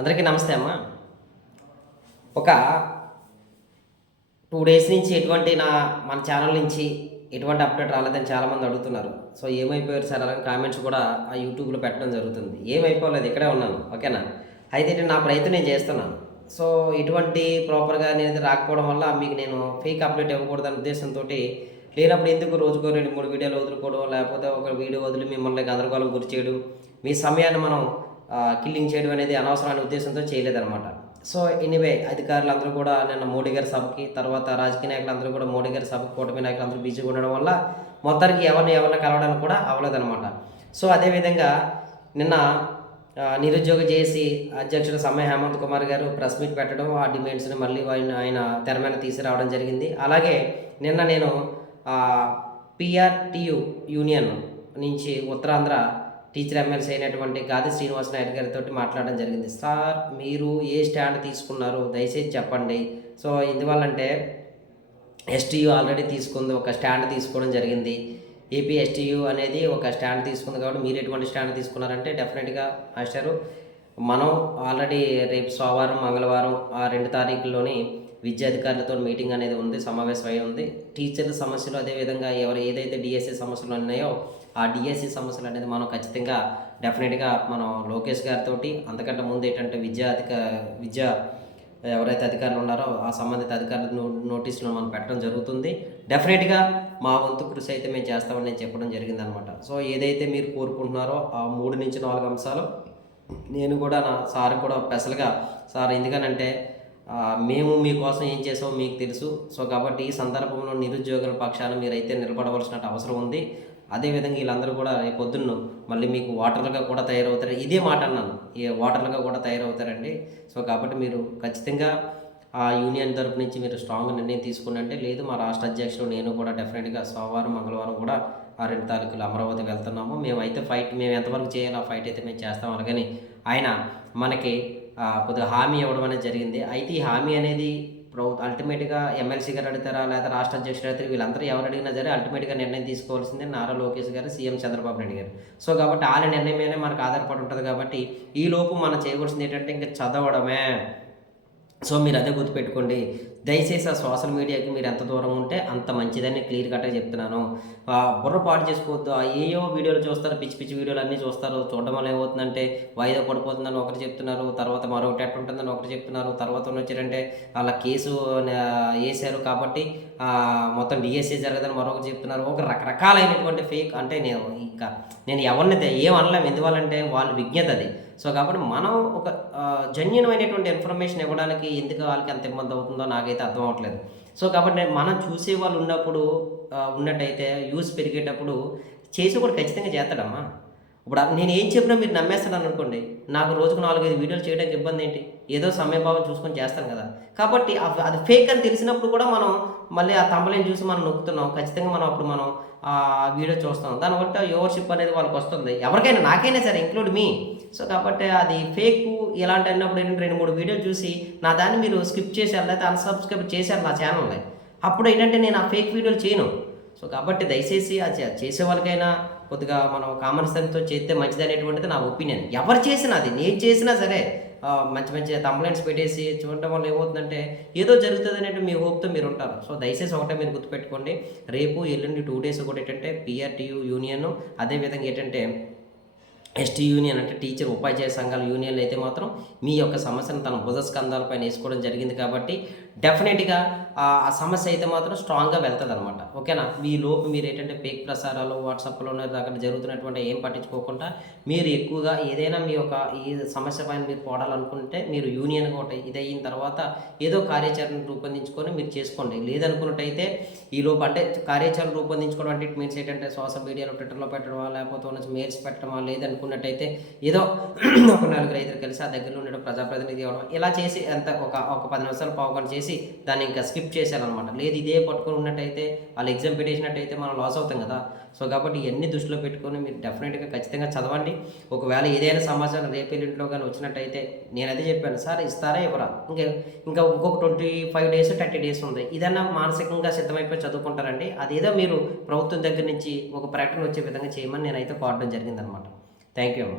అందరికీ నమస్తే అమ్మ. ఒక 2 డేస్ నుంచి మన ఛానల్ నుంచి ఎటువంటి అప్డేట్ రాలేదని చాలామంది అడుగుతున్నారు. సో, ఏమైపోయారు సార్ అని కామెంట్స్ కూడా ఆ యూట్యూబ్‌లో పెట్టడం జరుగుతుంది. ఏమైపోలేదు, ఇక్కడే ఉన్నాను. ఓకేనా? అయితే నా ప్రయత్నం నేను చేస్తున్నాను. సో, ఎటువంటి ప్రాపర్‌గా నేనైతే రాకపోవడం వల్ల మీకు నేను ఫేక్ అప్డేట్ ఇవ్వకూడదనే ఉద్దేశంతోటి లేనప్పుడు ఎందుకు రోజుకో 2, 3 వీడియోలు వదులుకోవడం, లేకపోతే ఒక వీడియో వదిలి మిమ్మల్ని గందరగోళం గురి చేయడం, మీ సమయాన్ని మనం కిల్లింగ్ చేయడం అనేది అనవసరమైన ఉద్దేశంతో చేయలేదనమాట. సో, ఎనీవే అధికారులందరూ కూడా నిన్న మోడీ గారి సభకి, తర్వాత రాజకీయ నాయకులందరూ కూడా మోడీ గారి సభకి, కూటమి నాయకులందరూ బిజీగా ఉండడం వల్ల మొత్తానికి ఎవరిని కలవడానికి కూడా అవ్వలేదనమాట. సో, అదేవిధంగా నిన్న నిరుద్యోగ జేఏసీ అధ్యక్షుడు సమ్మె హేమంత్ కుమార్ గారు ప్రెస్ మీట్ పెట్టడం, ఆ డిమాండ్స్ని మళ్ళీ ఆయన తెర మీద తీసుకురావడం జరిగింది. అలాగే నిన్న నేను పిఆర్టీయు యూనియన్ నుంచి ఉత్తరాంధ్ర టీచర్ ఎమ్మెల్సీ అయినటువంటి గాది శ్రీనివాస నాయుడు గారితో మాట్లాడడం జరిగింది. సార్, మీరు ఏ స్టాండ్ తీసుకున్నారు దయచేసి చెప్పండి. సో, ఎందువల్లంటే ఎస్టీయు ఆల్రెడీ తీసుకుంది, ఒక స్టాండ్ తీసుకోవడం జరిగింది. ఏపీ ఎస్టీయు అనేది ఒక స్టాండ్ తీసుకుంది కాబట్టి మీరు ఎటువంటి స్టాండ్ తీసుకున్నారంటే డెఫినెట్గా మాస్టరు మనం ఆల్రెడీ రేపు సోమవారం, మంగళవారం ఆ 2 తారీఖుల్లోని విద్యాధికారులతో మీటింగ్ అనేది ఉంది, సమావేశం అయి ఉంది. టీచర్ల సమస్యలు, అదేవిధంగా ఏదైతే డిఎస్సి సమస్యలు ఉన్నాయో ఆ డిఎస్సి సమస్యలు అనేది మనం ఖచ్చితంగా డెఫినెట్గా మనం లోకేష్ గారితో, అంతకంటే ముందు ఏంటంటే విద్యా ఎవరైతే అధికారులు ఉన్నారో ఆ సంబంధిత అధికారుల నోటీసులు మనం పెట్టడం జరుగుతుంది. డెఫినెట్గా మా వంతు కృషి అయితే మేము చేస్తామని నేను చెప్పడం జరిగిందనమాట. సో, ఏదైతే మీరు కోరుకుంటున్నారో ఆ 3 నుంచి 4 అంశాలు నేను కూడా నా సార్ కూడా స్పెషల్గా సార్, ఎందుకనంటే మేము మీకోసం ఏం చేసామో మీకు తెలుసు. సో, కాబట్టి ఈ సందర్భంలో నిరుద్యోగుల పక్షాన మీరైతే నిలబడవలసిన అవసరం ఉంది. అదేవిధంగా వీళ్ళందరూ కూడా రేపొద్దున్న మళ్ళీ మీకు ఓటర్లుగా కూడా తయారవుతారు. ఇదే మాట అన్నాను, ఓటర్లుగా కూడా తయారవుతారండి. సో, కాబట్టి మీరు ఖచ్చితంగా ఆ యూనియన్ తరపు నుంచి మీరు స్ట్రాంగ్ నిర్ణయం తీసుకున్నంటే, లేదు మా రాష్ట్ర అధ్యక్షుడు నేను కూడా డెఫినెట్గా సోమవారం, మంగళవారం కూడా ఆ 2 తారీఖులు అమరావతి వెళ్తున్నాము. మేమైతే మేము ఎంతవరకు చేయాలో ఆ ఫైట్ అయితే మేము చేస్తాం. అలాగని ఆయన మనకి కొద్దిగా హామీ ఇవ్వడం అనేది జరిగింది. అయితే ఈ హామీ అనేది అల్టిమేట్గా ఎమ్మెల్సీ గారు అడుగుతారా, లేదా రాష్ట్ర అధ్యక్షుడు అడుగుతారు, వీళ్ళందరూ ఎవరు అడిగినా సరే అల్టిమేట్గా నిర్ణయం తీసుకోవాల్సిందే నారా లోకేష్ గారు, సీఎం చంద్రబాబు నాయుడు గారు. సో, కాబట్టి వాళ్ళ నిర్ణయం మీదే మనకు ఆధారపడి ఉంటుంది. కాబట్టి ఈలోపు మనం చేయవలసింది ఏంటంటే ఇంకా చదవడమే. సో, మీరు అదే గుర్తుపెట్టుకోండి. దయచేసి ఆ సోషల్ మీడియాకి మీరు ఎంత దూరం ఉంటే అంత మంచిదని క్లియర్ కట్గా చెప్తున్నాను. బుర్ర పాటు చేసుకోవద్దు. ఏయో వీడియోలు చూస్తారు, పిచ్చి పిచ్చి వీడియోలు అన్నీ చూస్తారు. చూడడం వల్ల ఏమవుతుందంటే వాయిదా పడిపోతుందని ఒకరు చెప్తున్నారు, తర్వాత మరొకటి ఎట్టుంటుందని ఒకరు చెప్తున్నారు, తర్వాత వచ్చారంటే వాళ్ళ కేసు వేశారు కాబట్టి మొత్తం డిఎస్సీ జరగదని మరొకరు చెప్తున్నారు. ఒక రకరకాలైనటువంటి ఫేక్, అంటే నేను ఎవరిని ఏం అనలేము, ఎందువల్లంటే వాళ్ళ విజ్ఞత అది. సో, కాబట్టి మనం ఒక జెన్యూన్ ఇన్ఫర్మేషన్ ఇవ్వడానికి ఎందుకు వాళ్ళకి అంత ఇబ్బంది అవుతుందో నాకైతే అర్థం అవ్వట్లేదు. సో, కాబట్టి మనం చూసే వాళ్ళు ఉన్నట్టయితే యూస్ పెరిగేటప్పుడు చేసి కూడా ఖచ్చితంగా చేస్తాడమ్మా. ఇప్పుడు నేను ఏం చెప్పినా మీరు నమ్మేస్తాను అనుకోండి, నాకు రోజుకు 4-5 వీడియోలు చేయడానికి ఇబ్బంది ఏంటి? ఏదో సమయభావం చూసుకొని చేస్తాను కదా. కాబట్టి అది ఫేక్ అని తెలిసినప్పుడు కూడా మనం మళ్ళీ ఆ తంబలేని చూసి మనం నొక్కుతున్నాం. ఖచ్చితంగా మనం ఆ వీడియో చూస్తాం. దానివల్ల వ్యూవర్షిప్ అనేది వాళ్ళకి వస్తుంది. ఎవరికైనా, నాకైనా సరే, ఇంక్లూడ్ మీ. సో, కాబట్టి అది ఫేకు ఇలాంటి అన్నప్పుడు 2-3 వీడియోలు చూసి నా దాన్ని మీరు స్కిప్ చేశారు, లేకపోతే అన్సబ్స్క్రైబ్ చేశారు నా ఛానల్ని. అప్పుడు ఏంటంటే నేను ఆ ఫేక్ వీడియోలు చేయను. సో, కాబట్టి దయచేసి అది చేసే వాళ్ళకైనా కొద్దిగా మనం కామన్ సెన్స్తో చేస్తే మంచిది అనేటువంటిది నా ఒపీనియన్. ఎవరు చేసినా, అది నేను చేసినా సరే మంచి థంబ్నెయిల్స్ పెట్టేసి చూడటం వల్ల ఏమవుతుందంటే ఏదో జరుగుతుంది అనేటువంటి మీ హోప్తో మీరు ఉంటారు. సో, దయచేసి ఒకటే మీరు గుర్తుపెట్టుకోండి, రేపు ఎల్లుండి 2 డేస్ కూడా ఏంటంటే పిఆర్టీయు యూనియన్, అదేవిధంగా ఏంటంటే ఎస్టీ యూనియన్, అంటే టీచర్ ఉపాధ్యాయ సంఘాల యూనియన్లు అయితే మాత్రం మీ యొక్క సమస్యను తన భుజస్కంధాలపైన వేసుకోవడం జరిగింది. కాబట్టి డెఫినెట్గా ఆ సమస్య అయితే మాత్రం స్ట్రాంగ్గా వెళ్తుంది అనమాట. ఓకేనా? లోపు మీరు ఏంటంటే ఫేక్ ప్రసారాలు వాట్సాప్లోనే అక్కడ జరుగుతున్నటువంటి ఏం పట్టించుకోకుండా మీరు ఎక్కువగా ఏదైనా మీ యొక్క ఈ సమస్య పైన మీరు పోడాలనుకుంటే మీరు యూనియన్ ఒకటి ఇది అయిన తర్వాత ఏదో కార్యాచరణ రూపొందించుకొని మీరు చేసుకోండి. లేదనుకున్నట్టయితే ఈలోపు అంటే కార్యాచరణ రూపొందించుకోవడం అంటే ఇట్ మీన్స్ ఏంటంటే సోషల్ మీడియాలో ట్విట్టర్లో పెట్టడమా, లేకపోతే మెయిల్స్ పెట్టడమా, లేదనుకున్నట్టయితే ఏదో ఒక 4-5 కలిసి ఆ దగ్గరలో ఉండడం ప్రజాప్రతినిధి అవ్వడం, ఇలా చేసి ఎంత ఒక 10 నిమిషాలు పావుగంట చేసి దాన్ని ఇంకా స్కిప్ చేశారనమాట. లేదు ఇదే పట్టుకొని ఉన్నట్టయితే వాళ్ళు ఎగ్జామ్ పెట్టేసినట్టయితే మనం లాస్ అవుతాం కదా. సో, కాబట్టి ఇవన్నీ దృష్టిలో పెట్టుకొని మీరు డెఫినెట్గా ఖచ్చితంగా చదవండి. ఒకవేళ ఏదైనా సమాచారం రేపెల్లింట్లో కానీ వచ్చినట్టయితే నేను అదే చెప్పాను, సార్ ఇస్తారా ఇవ్వరా, ఇంకా ఇంకొక 25 డేస్ 30 డేస్ ఉంది, ఇదన్నా మానసికంగా సిద్ధమైపోయి చదువుకుంటారండి. అదేదో మీరు ప్రభుత్వం దగ్గర నుంచి ఒక ప్రకటన వచ్చే విధంగా చేయమని నేనైతే కోరడం జరిగిందనమాట. థ్యాంక్ యూ అమ్మ.